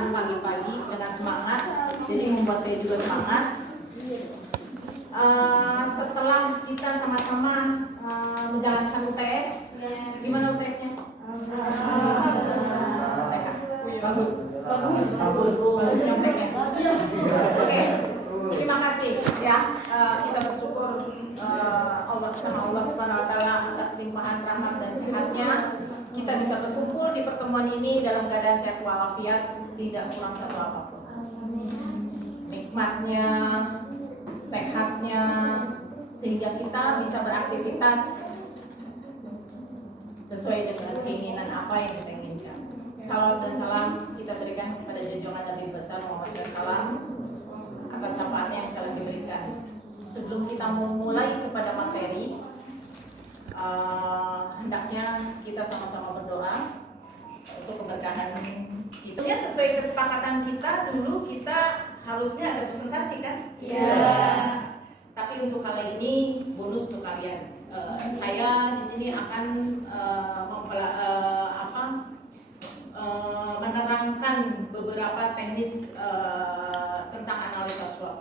datang pagi-pagi dengan semangat, jadi membuat saya juga semangat. Setelah kita sama-sama menjalankan UTS, gimana UTS-nya? Bagus nyonteknya. Oke, terima kasih ya. Kita bersyukur Allah Subhanahu Wa Taala atas limpahan rahmat dan sehatnya. Kita bisa berkumpul di pertemuan ini dalam keadaan sehat walafiat, tidak kurang satu apapun. Nikmatnya, sehatnya, sehingga kita bisa beraktivitas sesuai dengan keinginan apa yang kita inginkan. Salawat dan salam kita berikan kepada junjungan Nabi besar Muhammad SAW atas syafaatnya yang telah diberikan. Sebelum kita memulai kepada materi, hendaknya kita sama-sama berdoa untuk keberkahan kita. Sesuai kesepakatan kita, dulu kita harusnya ada presentasi kan? Iya. Tapi untuk kali ini bonus untuk kalian. Saya di sini akan menerangkan beberapa teknis tentang analisa SWOT.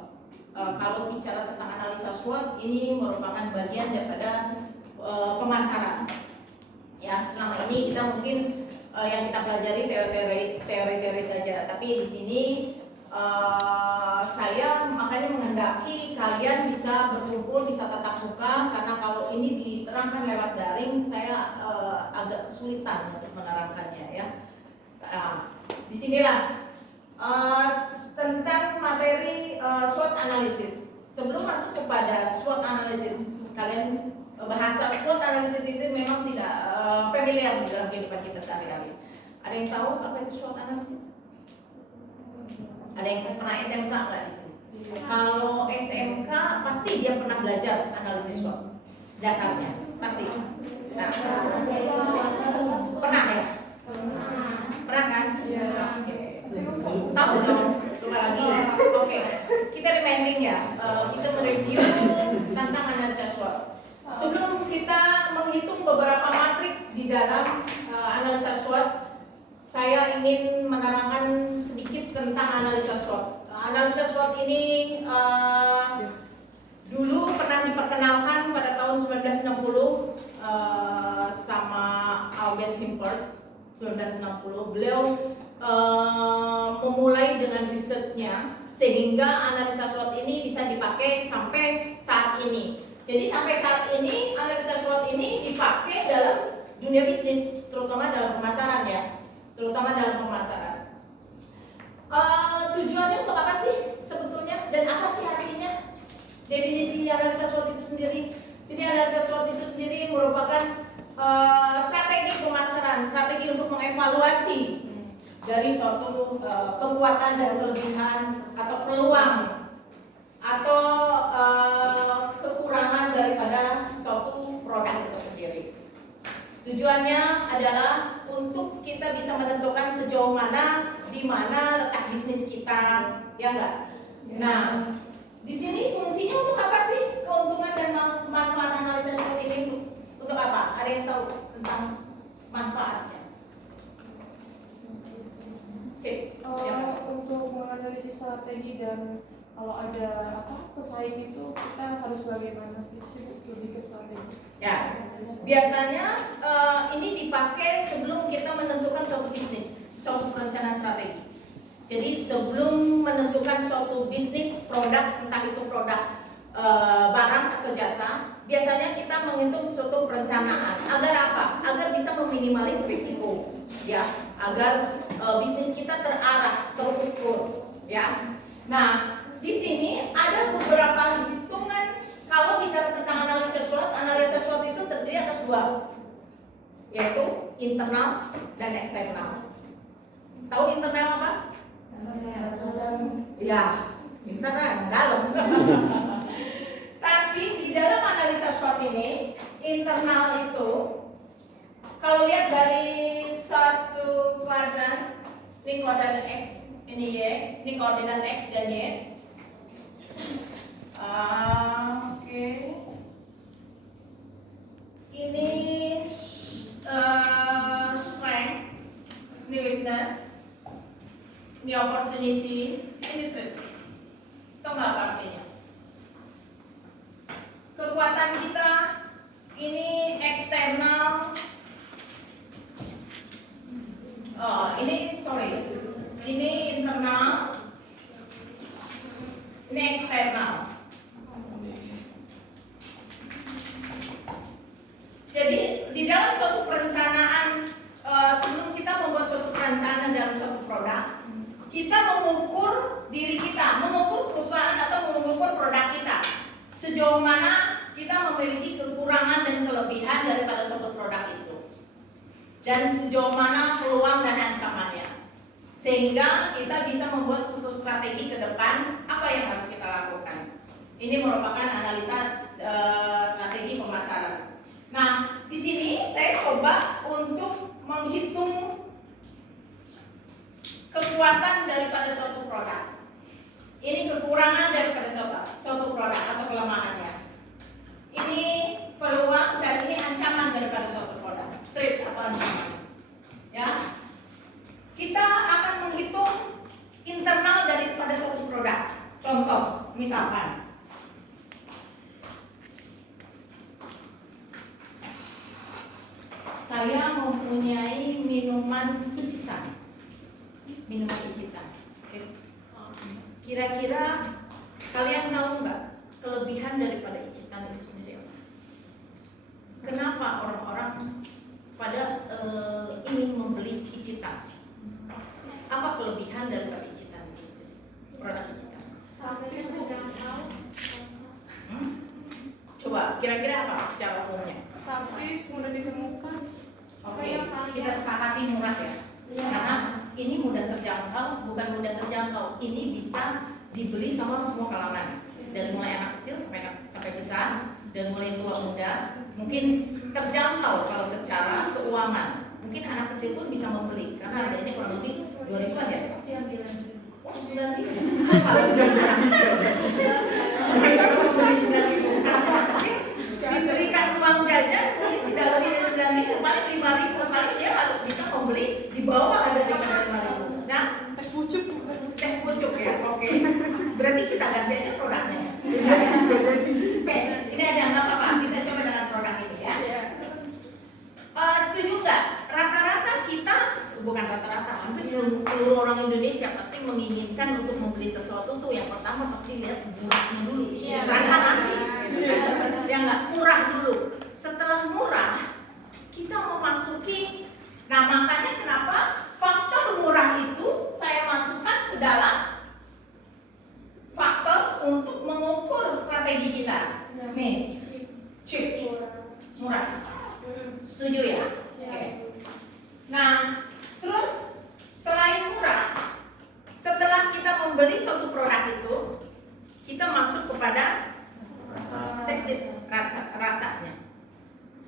Kalau bicara tentang analisa SWOT, ini merupakan bagian daripada pemasaran. Ya, selama ini kita mungkin yang kita pelajari teori-teori saja, tapi di sini saya makanya menghendaki kalian bisa berkumpul, bisa tatap muka, karena kalau ini diterangkan lewat daring, saya agak kesulitan untuk menerangkannya ya. Disinilah tentang materi SWOT analysis. Sebelum masuk kepada SWOT analysis, kalian bahasa SWOT analysis itu memang tidak familiar di dalam kehidupan kita sehari-hari. Ada yang tahu apa itu SWOT analysis? Ada yang pernah SMK nggak di sini? Kalau SMK pasti dia pernah belajar analisis SWOT dasarnya, pasti. Nah, pernah ya? Pernah kan? Iya. Tahu dong? Lupa lagi. Oke. Kita reminding ya. Kita mereview tentang analisa SWOT. Sebelum kita menghitung beberapa matrik di dalam analisa SWOT, saya ingin menerangkan sedikit tentang analisa SWOT. Analisa SWOT ini dulu pernah diperkenalkan pada tahun 1960 sama Albert Humphrey. 1960 beliau memulai dengan risetnya sehingga analisa SWOT ini bisa dipakai sampai saat ini. Jadi sampai saat ini analisa SWOT ini dipakai dalam dunia bisnis, terutama dalam pemasaran ya. Tujuannya untuk apa sih sebetulnya dan apa sih artinya? Definisi analisa SWOT itu sendiri. Jadi analisa SWOT itu sendiri merupakan strategi pemasaran, strategi untuk mengevaluasi dari suatu kekuatan dan kelebihan atau peluang atau kekurangan daripada suatu produk itu sendiri. Tujuannya adalah untuk kita bisa menentukan sejauh mana, di mana letak bisnis kita, ya enggak? Nah, di sini fungsinya untuk apa sih? Keuntungan dan manfaat analisa SWOT ini untuk apa? Ada yang tahu tentang manfaatnya? Cik. Untuk menganalisis strategi dan kalau ada pesaing itu kita harus bagaimana? Lebih ke strategi. Ya, biasanya ini dipakai sebelum kita menentukan suatu bisnis, suatu perencanaan strategi. Jadi sebelum menentukan suatu bisnis produk, entah itu produk barang atau jasa, biasanya kita menghitung suatu perencanaan. Agar apa? Agar bisa meminimalis risiko, ya. Agar bisnis kita terarah, terukur, ya. Nah, di sini ada beberapa hitungan. Kalau bicara tentang analisa SWOT itu terdiri atas dua, yaitu internal dan eksternal. Tahu internal apa? Ya, internal, dalam. Tapi di dalam analisa SWOT ini, internal itu, kalau lihat dari satu kuadran, ini koordinat X, ini Y, ini koordinat X dan Y. Oke. Ini strength, ini weakness, ini Ini opportunity, ini threat. Tahu nggak apa artinya? Kekuatan kita ini eksternal. Ini internal. Ini eksternal. Jadi di dalam suatu perencanaan, sebelum kita membuat suatu perencanaan dalam suatu produk, kita mengukur diri kita, mengukur perusahaan atau mengukur produk kita, sejauh mana kita memiliki kekurangan dan kelebihan daripada suatu produk itu, dan sejauh mana peluang dan ancamannya, sehingga kita bisa membuat suatu strategi ke depan apa yang harus kita lakukan. Ini merupakan analisa strategi pemasaran. Nah, di sini saya coba untuk menghitung kekuatan daripada suatu produk. Ini kekurangan daripada suatu produk atau kelemahannya. Ini peluang dan ini ancaman daripada suatu produk. Threat atau ancaman. Ya. Kita akan menghitung internal daripada suatu produk. Contoh, misalkan saya mempunyai minuman icitan. Oke. Kira-kira kalian tahu nggak kelebihan daripada icitan itu sendiri apa? Kenapa orang-orang pada ingin membeli icitan? Apa kelebihan daripada icitan itu sendiri? Produk icitan. Coba kira-kira apa secara umumnya? Praktis, mudah ditemukan. Oke, kita sepakati murah ya. Karena ini mudah terjangkau, bukan mudah terjangkau. Ini bisa dibeli sama semua kalangan. Dari mulai anak kecil sampai besar, dan mulai tua muda. Mungkin terjangkau kalau secara keuangan. Mungkin anak kecil pun bisa membeli karena harganya kurang lebih 2.000-an ya. Oh, 9.000. Diberikan uang jajan mungkin tidak lebih dari 9.000, paling 5.000, paling dia harus bisa membeli di bawah daripada 5.000. Nah, Teh pucuk. teh pucuk ya, oke. Berarti kita ganti aja produknya ya. Oke, ini aja nggak apa-apa. Kita coba dengan produk ini ya. Setuju nggak? Rata-rata kita, bukan rata-rata, hampir seluruh orang Indonesia pasti menginginkan untuk membeli sesuatu tuh yang pertama pasti lihat murahnya dulu, rasa nanti. Ya nggak, murah dulu. Setelah murah, kita memasuki. Nah, makanya kenapa faktor murah itu saya masukkan ke dalam faktor untuk mengukur strategi kita. Nih, cheap, murah. Setuju ya? Oke. Nah, terus selain murah, setelah kita membeli suatu produk itu, kita masuk kepada tes rasanya.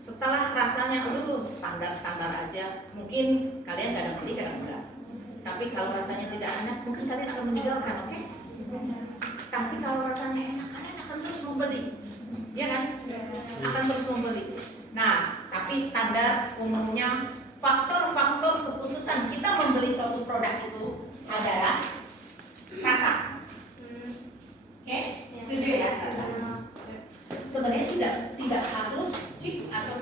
Setelah rasanya, aduh standar-standar aja, mungkin kalian kadang beli kadang enggak. Tapi kalau rasanya tidak enak, mungkin kalian akan meninggalkan, oke? Tapi kalau rasanya enak, kalian akan terus membeli, ya kan? Akan terus membeli. Nah, tapi standar umumnya faktor-faktor keputusan kita membeli suatu produk itu adalah rasa. Oke? Setuju ya rasa? Sebenarnya tidak harus cheap atau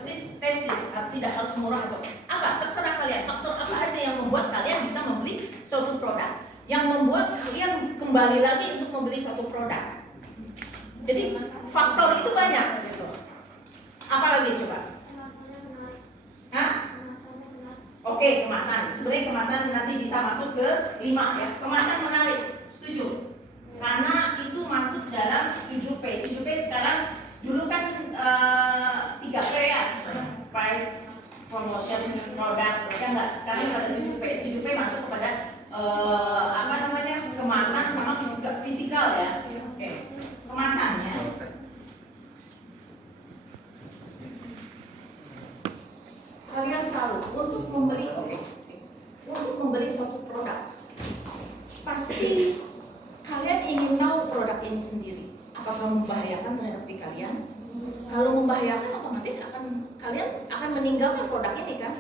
tidak harus murah atau apa, terserah kalian. Faktor apa aja yang membuat kalian bisa membeli suatu produk, yang membuat kalian kembali lagi untuk membeli suatu produk. Jadi faktor itu banyak gitu. Apa lagi coba? Hah? Oke, kemasan. Sebenarnya kemasan nanti bisa masuk ke 5 ya. Kemasan menarik, setuju. Karena itu masuk dalam 7P. 7P sekarang, dulu kan 3P ya. Price, promotion, product, ya enggak? Sekarang pada 7P. 7P masuk kepada kemasan sama fisikal ya. Oke. Kemasannya. Kalian tahu untuk membeli suatu produk pasti kalian ingin tahu produk ini sendiri apakah membahayakan terhadap diri kalian. Kalau membahayakan otomatis kalian akan meninggalkan produk ini kan.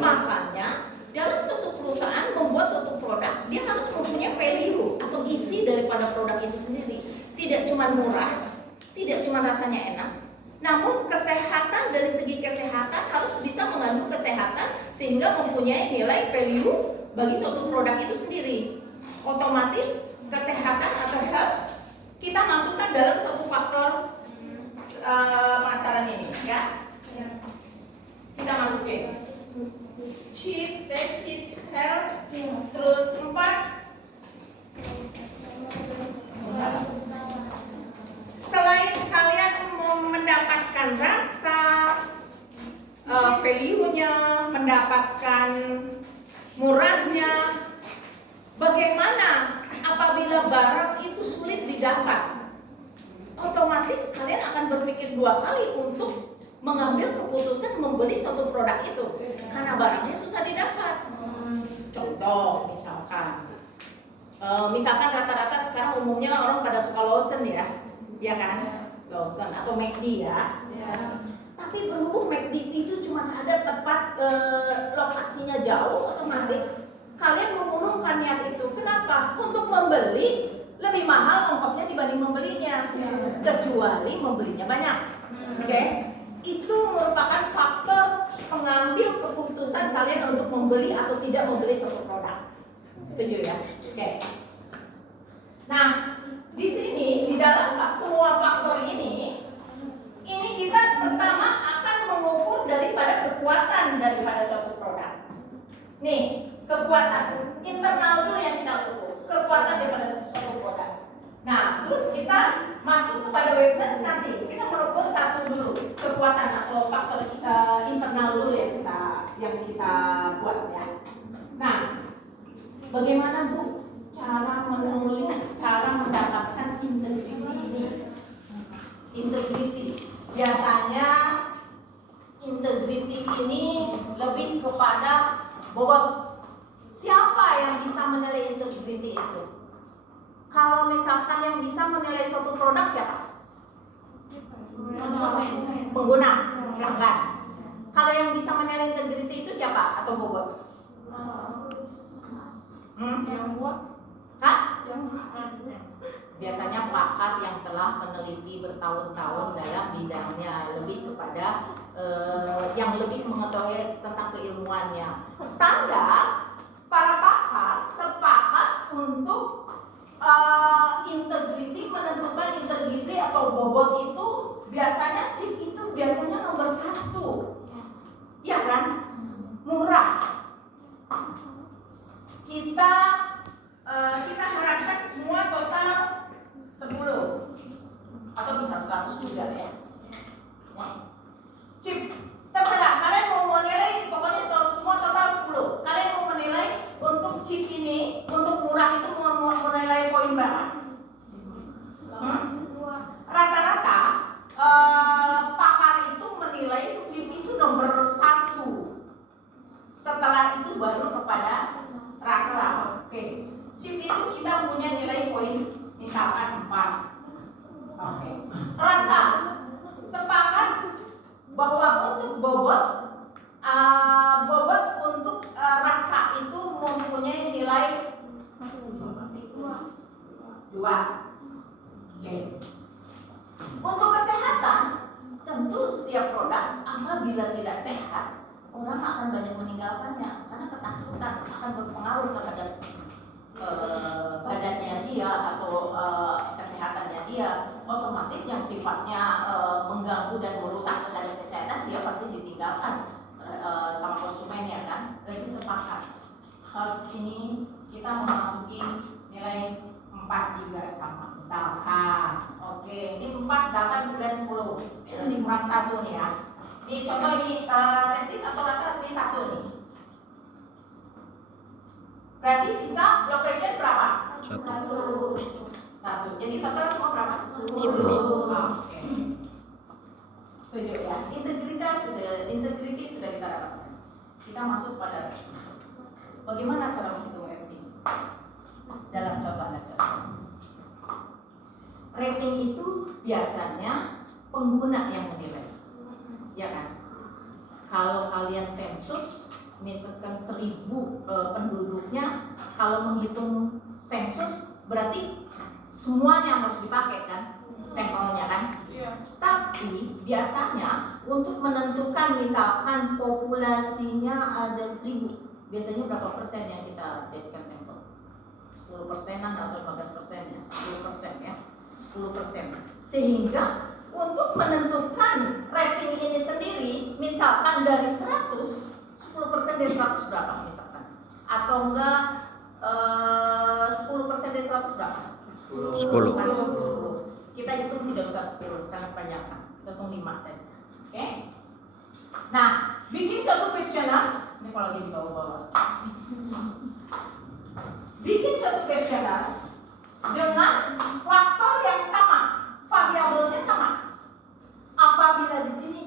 Makanya dalam suatu perusahaan membuat suatu produk dia harus mempunyai daripada produk itu sendiri. Tidak cuma murah, tidak cuma rasanya enak, namun kesehatan, dari segi kesehatan harus bisa mengandung kesehatan sehingga mempunyai nilai value bagi suatu produk itu sendiri. Otomatis kesehatan atau health kita masukkan dalam suatu faktor pemasaran ini, ya. Kita masukin cheap, tasty, health. Terus 4, selain kalian mau mendapatkan rasa, value-nya, mendapatkan murahnya, bagaimana apabila barang itu sulit didapat? Otomatis kalian akan berpikir 2 kali untuk mengambil keputusan membeli suatu produk itu karena barangnya susah didapat. Contoh misalkan rata-rata sekarang umumnya orang pada suka Lawson ya kan? Lawson atau McD ya. Tapi berhubung McD itu cuma ada tempat lokasinya jauh, otomatis kalian mengurungkan niat itu. Kenapa? Untuk membeli lebih mahal ongkosnya dibanding membelinya, kecuali membelinya banyak. Oke? Itu merupakan faktor pengambil keputusan kalian untuk membeli atau tidak membeli suatu produk. Setuju ya? Oke. Nah, di sini di dalam semua faktor ini kita pertama akan mengukur daripada kekuatan daripada suatu produk. Nih, kekuatan internal dulu yang kita ukur, kekuatan daripada suatu produk. Nah, terus kita masuk kepada weakness, nanti kita mengukur satu dulu, kekuatan atau faktor internal dulu yang kita buat ya. Nah, bagaimana Bu cara menulis, cara mendapatkan integrity ini? Integrity biasanya integrity ini lebih kepada bahwa siapa yang bisa menilai integrity itu. Kalau misalkan yang bisa menilai suatu produk siapa? Pengguna, pelanggan. Kalau yang bisa menilai integrity itu siapa atau bobot? Yang buat? Hah? Biasanya pakar yang telah meneliti bertahun-tahun dalam bidangnya, lebih kepada yang lebih mengetahui tentang keilmuannya. Standar para pakar sepakat untuk integrity, menentukan integrity atau bobot itu biasanya chip itu biasanya nomor 1, ya kan? Murah. Kita harapkan semua total 10 atau bisa 100 juga ya. Chip terserah kalian mau menilai, pokoknya semua total 10. Kalian mau menilai untuk chip ini, untuk murah itu mau menilai poin berapa? Rata-rata pakar itu menilai chip itu nomor 1. Setelah itu baru kepada rasa. Oke. Chip itu kita punya nilai poin misalkan 4. Oke. Rasa sepakat bahwa untuk bobot untuk rasa itu mempunyai nilai 2. Oke. Untuk kesehatan, tentu setiap produk apabila tidak sehat, orang akan banyak meninggalkannya karena ketakutan akan berpengaruh terhadap badannya dia atau kesehatannya dia. Otomatis yang sifatnya mengganggu dan merusak terhadap kesehatan dia pasti ditinggalkan sama konsumennya kan. Berarti sepakat hal ini kita memasuki nilai 4 juga sama. Misalkan oke, ini 4, 8, 9, 10. Ini kurang 1 nih ya. Ini contoh ini testing atau rasa ini 1 nih. Berarti sisa location berapa? 1. Jadi total semua berapa? 10. Oke. Setuju ya? Integrity sudah kita dapatkan. Kita masuk pada bagaimana cara menghitung rating dalam suatu analisa. Rating itu biasanya pengguna yang menilai, ya kan? Kalau kalian sensus, misalkan 1000 penduduknya, kalau menghitung sensus berarti semuanya harus dipakai kan, sampelnya kan. Iya. Tapi biasanya untuk menentukan misalkan populasinya ada 1000, biasanya berapa persen yang kita jadikan sampel? 10%-an atau 15% ya? 10% ya, 10%. Sehingga untuk menentukan rating ini sendiri, misalkan dari 100, 10% dari 100 berapa misalkan? Atau enggak 10% dari 100 berapa? 10. 10. Kita hitung tidak usah 10 karena kebanyakan. Kita hitung 5 saja. Oke? Nah, bikin suatu questionnaire. Ini kalau lagi di bawah-bawah. Bikin suatu questionnaire dengan faktor yang sama, variabelnya sama. Apabila di sini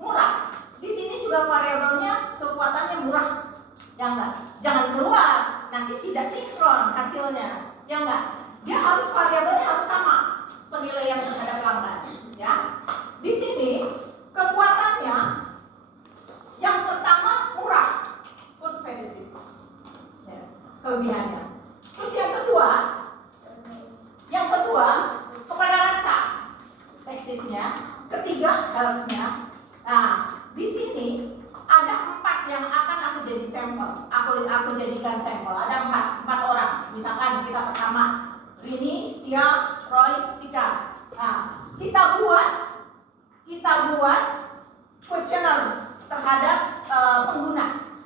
murah, di sini juga variabelnya kekuatannya murah. Ya enggak? Jangan keluar, nanti tidak sinkron hasilnya. Ya enggak? Dia harus variabelnya harus sama penilaian terhadap pelanggan. Ya. Di sini kekuatannya yang pertama murah, food fantasy. Ya, kelebihannya. Terus yang kedua kepada rasa, taste-nya. Ketiga health-nya. Nah, di sini ada 4 yang akan aku jadi sampel. Aku jadikan sampel. Ada 4 orang. Misalkan kita pertama Rini, Tia, Roy, Tika. Nah, kita buat questionnaire terhadap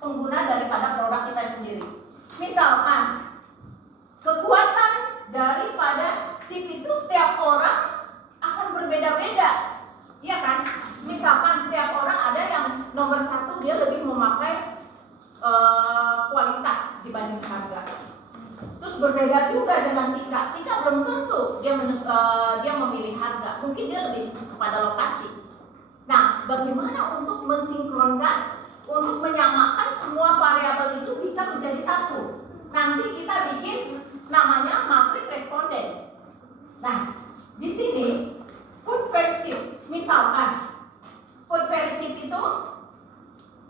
pengguna daripada produk kita sendiri. Misalkan kekuatan daripada chip itu setiap orang akan berbeda-beda. Iya kan? Misalkan setiap orang ada yang nomor 1 dia lebih memakai kualitas dibanding harga. Terus berbeda juga dengan Tika. Tika belum tentu dia memilih harga. Mungkin dia lebih kepada lokasi. Nah, bagaimana untuk mensinkronkan, untuk menyamakan semua variabel itu bisa menjadi satu? Nanti kita bikin namanya matrik responden. Nah, di sini food very cheap. Misalkan food very cheap itu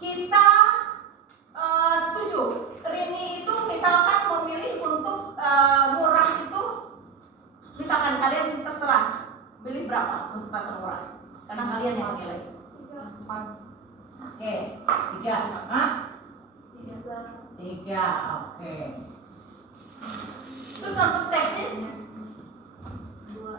kita setuju. Rini itu misalkan memilih untuk murah itu, misalkan kalian terserah beli berapa untuk pasar murah, karena kalian yang menilai. 4. Oke, 3. Hah? 3. Oke. Terus untuk teknik 2.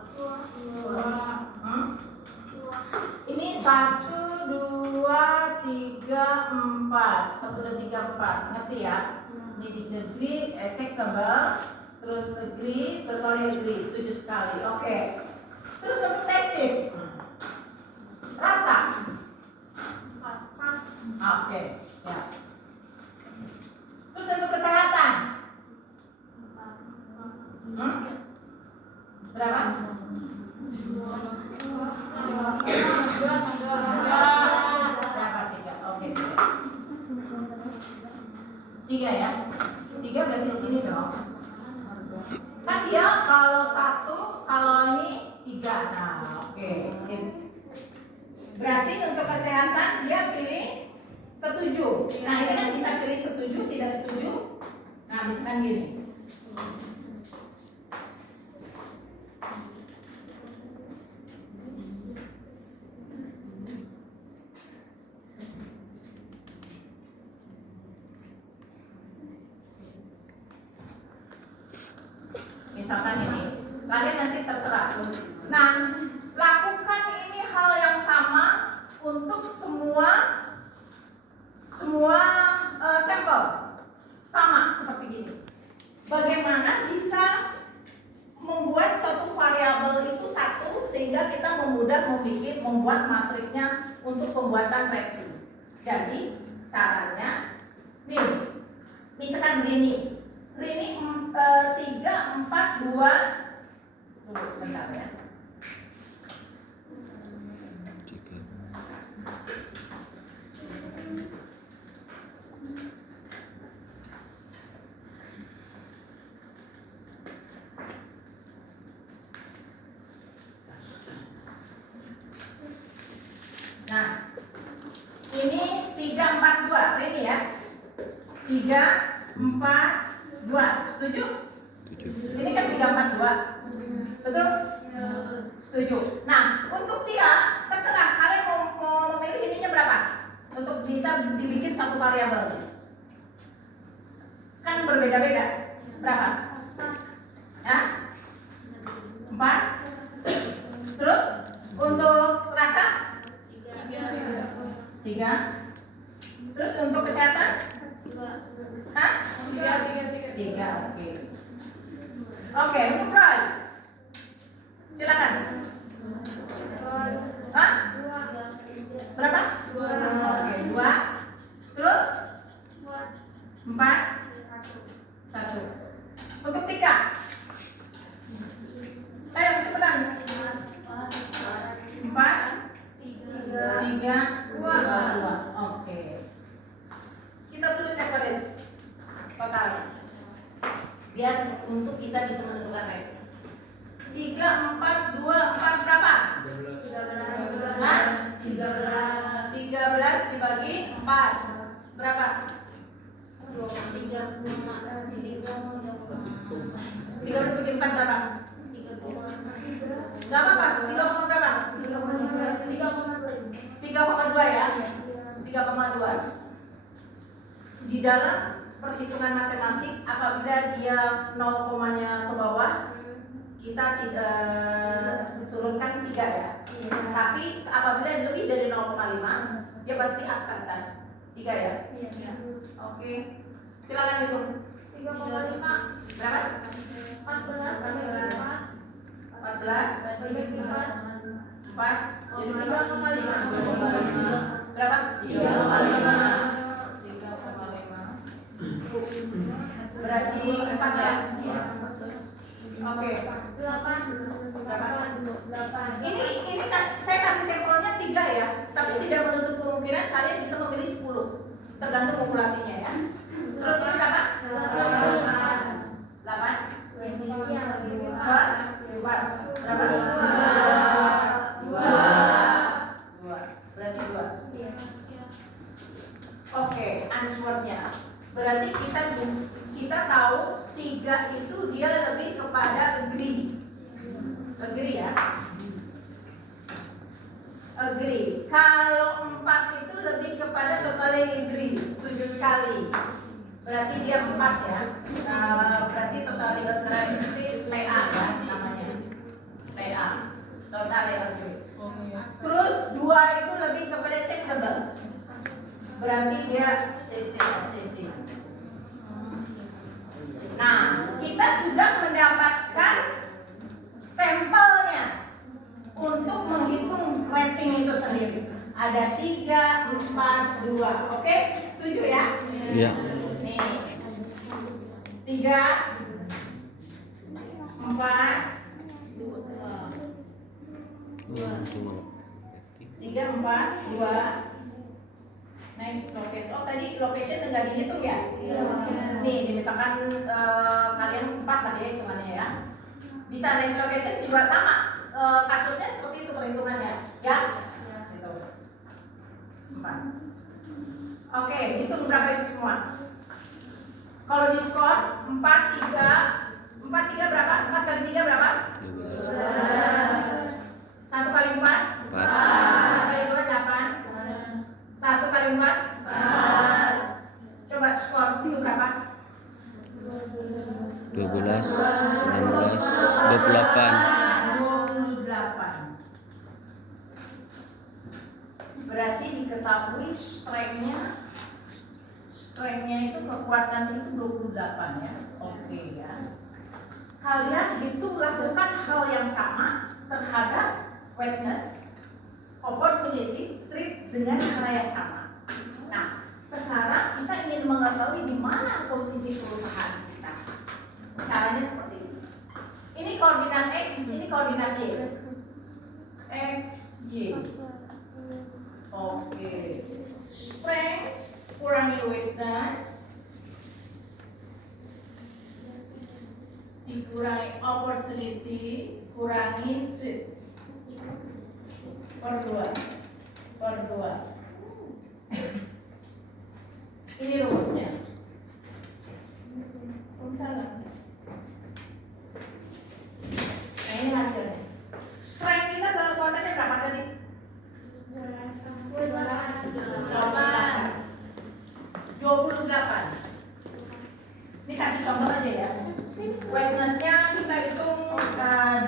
Ini 1, 2, 3, 4. 1, 2, 3, 4. Ngerti ya? Ini disagree, acceptable, terus agree, terus agree, setuju sekali. Oke. Terus untuk testing, rasa. Oke, ya. Terus untuk kesehatan, berapa? 2. Berapa? 3. Oke. 3 ya. 3 berarti di sini dong. Kan dia kalau 1, kalau ini 3. Nah, oke. Sip. Berarti untuk kesehatan dia pilih setuju. Nah, ini kan bisa pilih setuju, tidak setuju. Nah, misalkan gini. Misalkan ini, kalian nanti terserah. Nah, lakukan ini hal yang sama untuk semua sampel, sama seperti gini. Bagaimana bisa membuat suatu variabel itu satu sehingga kita membuat matriknya untuk pembuatan ranking. Jadi caranya, nih, misalkan Rini 3, 4, 2. Tunggu sebentar ya. Nah, ini 3, 4, 2. Rini ya. 3, 4, 2. Setuju? Ini kan 342. Betul? Setuju. Nah, untuk Tia, terserah kalian mau memilih ininya berapa untuk bisa dibikin satu variabel. Kan berbeda-beda. Berapa? Ya? 4. Terus untuk rasa? 3. Terus untuk kesehatan? 2. Hah? 3. Oke. Oke, untuk Roy. Silakan. Hah? Berapa? 2. Oke, 2. Terus? 4. 1. Untuk Tika. Ayo cepetan. 4. 3. 2. Oke. Kita tulis average total. Biar untuk kita bisa menentukan rate. 3, 4, 2, 4 berapa? 13 dibagi 4 berapa? 13 bagi 4 berapa? Gak apa-apa, 3, berapa? 3,2 ya? 3,2. Di dalam perhitungan matematik, apabila dia 0,-nya ke bawah, kita tidak turunkan 3 ya. Tapi apabila lebih dari 0,5, dia pasti up ke atas 3 ya. Oke. Silakan hitung. 3,5 Berapa? 14 sampai 4 14 bagi 4 4 jadi 3,5 berapa? 3,5 Berarti 4 ya? Oke. 8 Berapa? 8 Ini kan saya kasih sampelnya 3 ya, tapi tidak menutup kemungkinan kalian bisa memilih 10. Tergantung populasinya ya. Terus ini berapa? 8 4 berapa? 2 berarti 2. Oke, answernya berarti kita tahu 3 itu dia lebih kepada agree ya, agree. Kalau 4 itu lebih kepada totally agree, setuju sekali. Berarti dia 4 ya. Berarti totally agree TA ya namanya, TA, totally agree. Terus 2 itu lebih kepada acceptable, berarti dia CC. Nah, kita sudah mendapatkan sampelnya untuk menghitung rating itu sendiri. Ada 3, 4, 2. Oke, setuju ya? Iya. Nih. 3, 4, 3, 4, 2. Next location. Oh, tadi location nggak dihitung ya? Iya. Nih, misalkan kalian 4 lah ya hitungannya ya. Bisa next location juga sama. Kasusnya seperti itu perhitungannya, ya? Gitu. 4. Oke, hitung berapa itu semua? Kalau di skor 4, 3 berapa? 4 kali 3 berapa? 1 kali 4? 4 kali 2 8. 1 kali 4? 4. Coba skor itu berapa? 12, 19, 28. 28. Berarti diketahui strength-nya itu kekuatan itu 28 ya. Oke ya. Kalian lakukan hal yang sama terhadap weakness, opportunity, threat dengan cara yang sama. Nah, sekarang kita ingin mengetahui di mana posisi perusahaan kita. Caranya seperti ini. Ini koordinat X, ini koordinat Y. X, Y. Oke. Strength kurangi weakness dikurangi opportunity kurangi threat per 2. Ini rumusnya. Salah. Weakness-nya kita hitung 18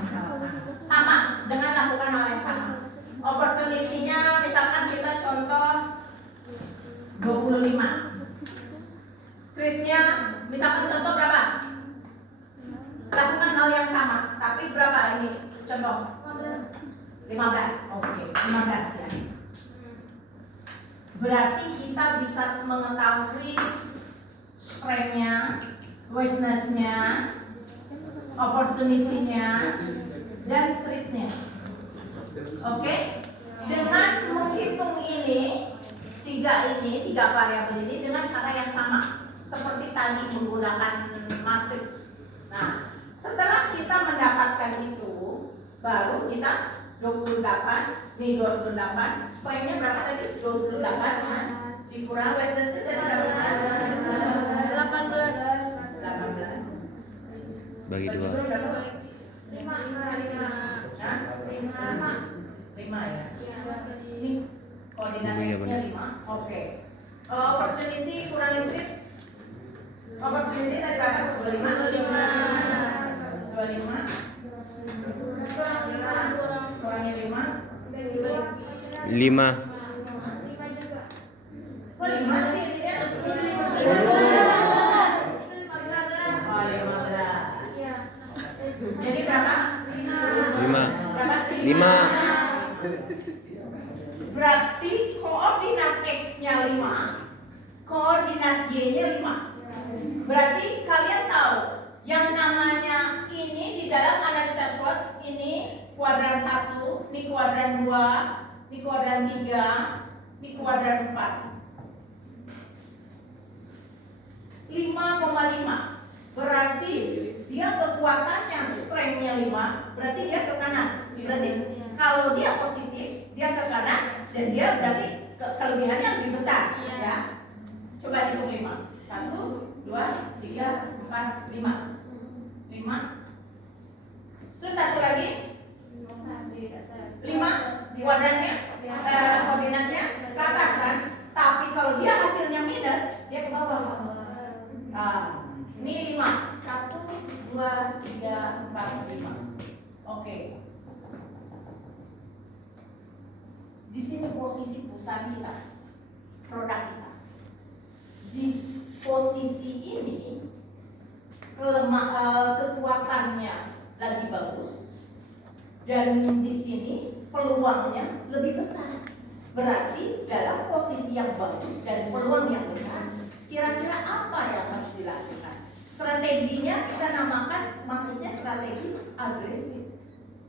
misalkan. Sama dengan lakukan hal yang sama. Opportunity-nya misalkan kita contoh 25. Treat-nya misalkan contoh berapa? Lakukan hal yang sama, tapi berapa ini? Contoh 15. Oke, 15 ya. Berarti kita bisa mengetahui strength-nya, weakness-nya, opportunity-nya, dan treat-nya. Oke? Dengan menghitung ini, tiga variabel ini dengan cara yang sama seperti tadi menggunakan matriks. Nah, setelah kita mendapatkan itu, baru kita 28, nih 28, strength-nya berapa tadi? 28 dikurang weakness-nya jadi berapa? 18. Bagi 2. Berapa? 5 Hah? 5 ya. Ini koordinat Iya, X-nya benar. 5. Oke. Opportunity kurangin treat. Opportunity tadi berapa? 25. 25. Kurangin 5. 5. Kok 5 sih ini ya? Oh, 15. Jadi berapa? 5. Berapa? 5. Berarti koordinat X-nya 5, koordinat Y-nya 5. Berarti kalian tahu yang namanya ini di dalam analisa SWOT ini kuadran 1, ini kuadran 2, ini kuadran 3, ini kuadran 4. 5,5 berarti dia kekuatannya strength-nya 5, berarti dia ke kanan. Berarti kalau dia positif, dia ke kanan dan dia berarti kelebihannya lebih besar ya. Coba hitung 5. 1, 2, 3, 4, 5. 5. Terus satu lagi 5 kuadrannya koordinatnya ke atas kan. Tapi kalau dia hasilnya minus, dia ke bawah. Ini 5. 1, 2, 3, 4, 5. Oke. Di sini posisi perusahaan kita, produk kita. Di posisi ini kekuatannya lagi bagus dan di sini peluangnya lebih besar. Berarti dalam posisi yang bagus dan peluang yang besar, kira-kira apa yang harus dilakukan? Strateginya kita namakan, maksudnya strategi agresif.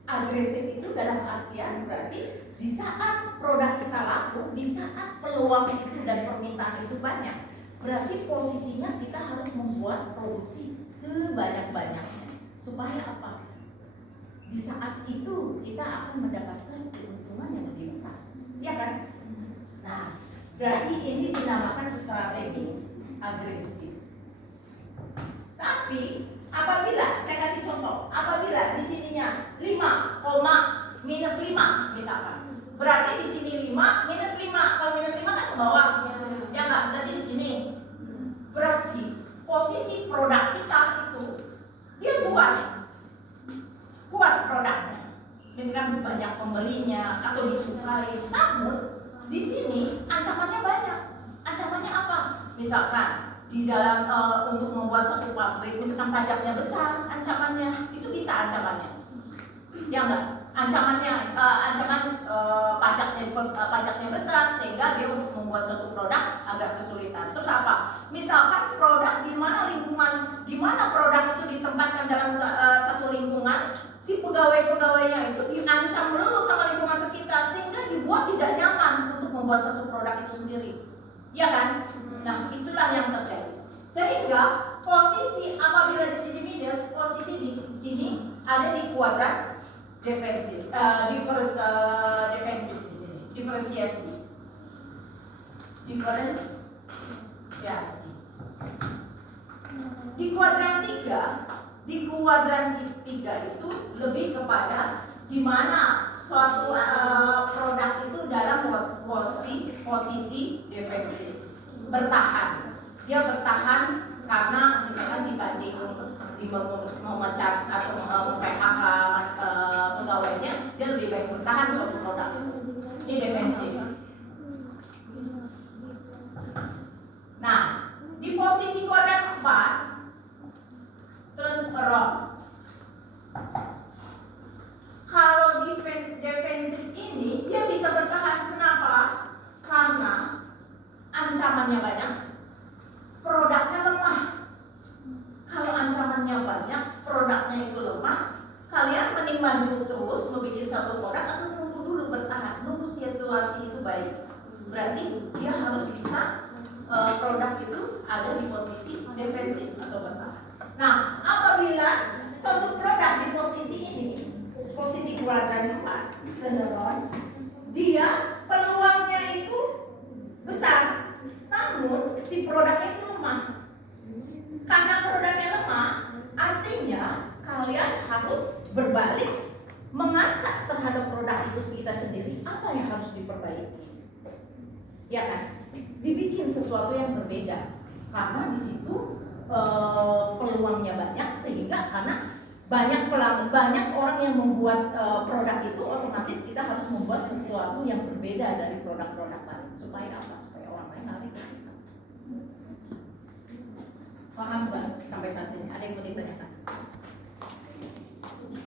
Agresif itu dalam artian berarti di saat produk kita laku, di saat peluang itu dan permintaan itu banyak, berarti posisinya kita harus membuat produksi sebanyak-banyaknya. Supaya apa? Di saat itu kita akan mendapatkan keuntungan yang lebih besar. Ya kan? Nah, berarti ini dinamakan strategi agresif. Tapi apabila saya kasih contoh, apabila di sininya 5, minus 5 misalkan, berarti di sini 5 minus 5. Kalau minus 5 kan ke bawah, ya nggak? Berarti di sini. Berarti posisi produk kita itu dia kuat produknya. Misalkan banyak pembelinya atau disukai. Namun di sini ancamannya banyak. Ancamannya apa? Misalkan di dalam untuk membuat satu pabrik, misalkan pajaknya besar, ancamannya itu bisa ancamannya, ya enggak? Ancamannya pajaknya besar sehingga dia untuk membuat suatu produk agak kesulitan. Terus apa? Misalkan produk di mana produk itu ditempatkan dalam satu lingkungan, si pegawainya itu diancam melulu sama lingkungan sekitar sehingga dibuat tidak nyaman untuk membuat satu produk itu sendiri. Ya kan? Nah, itulah yang terjadi. Sehingga posisi apabila di sini minus, posisi di sini ada di kuadran defensif, defensif di sini, diferensiasi. Di kuadran 3 itu lebih kepada di mana suatu produk itu dalam posisi defensif, bertahan. Dia bertahan karena misalkan dibanding memecat atau PHK pegawainya, dia lebih baik bertahan suatu produk. Ini defensif. Nah, di posisi kuadran 4 turn around. Kalau defensif ini dia bisa bertahan, kenapa? Karena ancamannya banyak, produknya lemah. Kalau ancamannya banyak, produknya itu lemah, kalian mending maju terus membuat satu produk atau nunggu dulu bertahan, nunggu situasi itu baik. Berarti dia harus bisa produk itu ada di posisi defensif atau bertahan. Nah, apabila suatu produk di posisi ini, posisi kuadran 4, turnaround, dia peluangnya itu besar, namun si produknya itu lemah. Karena produknya lemah, artinya kalian harus berbalik mengacak terhadap produk itu kita sendiri, apa yang harus diperbaiki, ya kan? Dibikin sesuatu yang berbeda, karena di situ peluangnya banyak, sehingga karena banyak orang yang membuat produk itu, otomatis kita harus membuat sesuatu yang berbeda dari produk-produk lain. Supaya apa? Supaya orang lain lari ke kita. Paham Bang? Sampai saat ini ada yang mau ditanyakan?